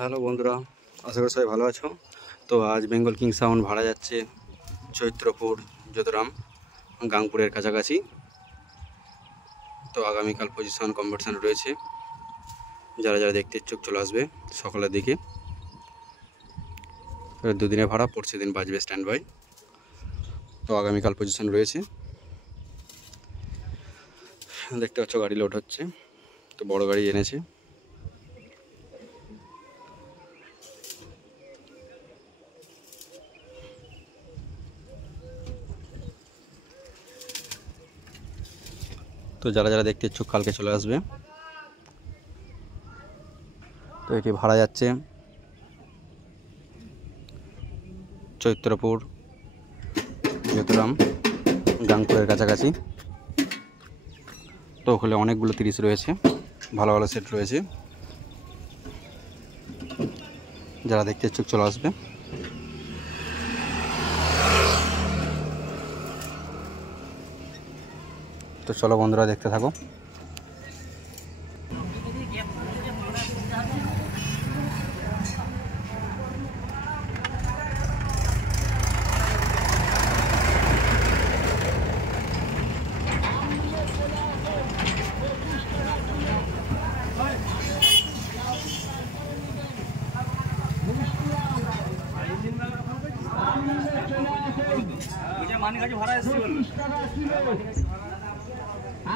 Hello বন্ধুরা, আশা করি সবাই ভালো আছো। তো আজ বেঙ্গল কিং সাউন্ড ভাড়া যাচ্ছে চৈত্রপুর যদুরাম গাংপুরের কাছাকাছি। তো আগামীকাল পজিশন কম্পিটিশান রয়েছে, যারা যারা দেখতে ইচ্ছুক চলে আসবে সকালের দিকে। দুদিনে ভাড়া, পরশু দিন বাজবে স্ট্যান্ড বাই। তো আগামীকাল পজিশন রয়েছে, দেখতে পাচ্ছ গাড়ি লোড হচ্ছে। তো বড় গাড়ি এনেছে। তো যারা যারা দেখতে ইচ্ছুক কালকে চলে আসবে। তো এটি ভাড়া যাচ্ছে চৈত্রপুর যদুরাম গাংপুরের কাছাকাছি। তো ওখানে অনেকগুলো 30 রয়েছে, ভালো ভালো সেট রয়েছে। যারা দেখতে ইচ্ছুক চলে আসবে। তো চলো বন্ধুরা, দেখতে থাকো।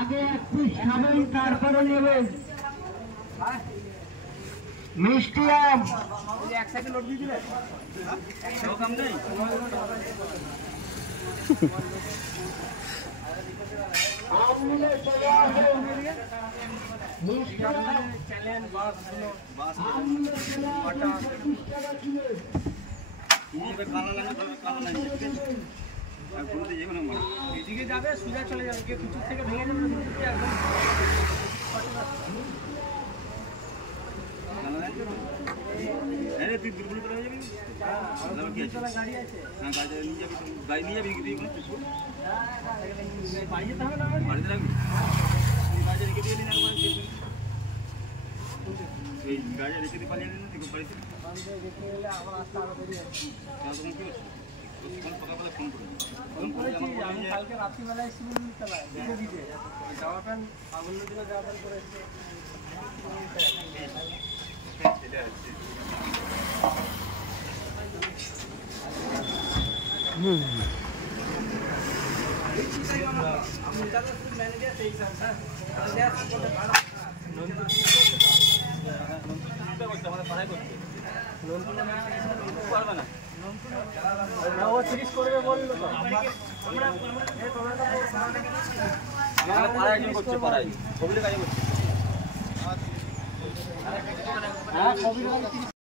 আগে একটু খাবেন, তারপরে নেবেন মিষ্টি আম। এক সাইডে লোড দিয়ে দিলে এদিকে যাবে, সোজা চলে যাবে, পিছন থেকে ভেঙে যাবে। গাড়ি আছে, গাড়ি নিয়ে যাবি, বাড়ি যেতে হবে না, বাড়িতে রাখবি, গাড়ি রেখে দিয়ে দিন। এই গাড়ি রেখে দিয়ে পালিয়ে দিন বাড়িতে, রেখে এলে আমার রাস্তা আরো দেরি আছে। তোমার কি হচ্ছে? আমি কালকে রাত্রিবেলায় সিভিল চালাই দেখে দিতে জামা প্যান্ট আগুন দিল, জামা প্যান্ট করে পারবে না, ও 30 করবে বললো তো। আমরা পাড়ায় করছে, পাড়ায় ছবিতে কাজ করছে। হ্যাঁ, ছবিতে